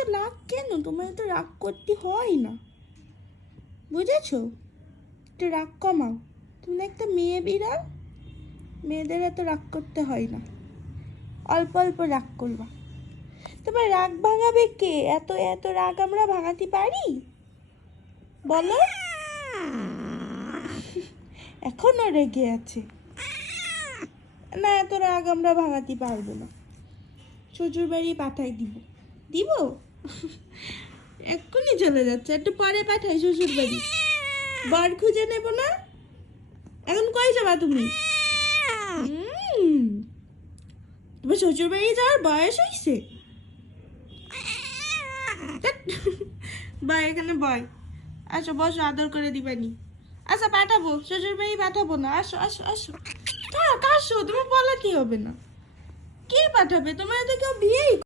এত রাগ কেন? তোমার এত রাগ করতে হয় না, বুঝেছো? একটু রাগ কমাও। তুমি না একটা মেয়ে বিড়াল, মেয়েদের এত রাগ করতে হয় না, অল্প অল্প রাগ করবা। তোমার রাগ ভাঙাবে কে? এত এত রাগ আমরা ভাঙাতে পারি? বলো। এখনো রেগে আছে। না, এত রাগ আমরা ভাঙাতে পারবো না। শ্বশুর বাড়ি পাঠাই দিব। দিব? এক্ষুনি চলে যাচ্ছে, একটু পরে পাঠাই শ্বশুর বাড়ি। বর খুঁজে নেব না? এখন কই যাবা তুমি? তোমার শ্বশুর বাড়ি যাওয়ার বয়স হয়েছে? বয়, এখানে বয়। আসো, বসো, আদর করে দিবানি। আচ্ছা, পাঠাবো, শ্বশুর বাড়ি পাঠাবো না। আসো আসো আসো, থাক, আসো। তুমি বলা কি হবে না? কে পাঠাবে? তোমার তো কেউ বিয়েই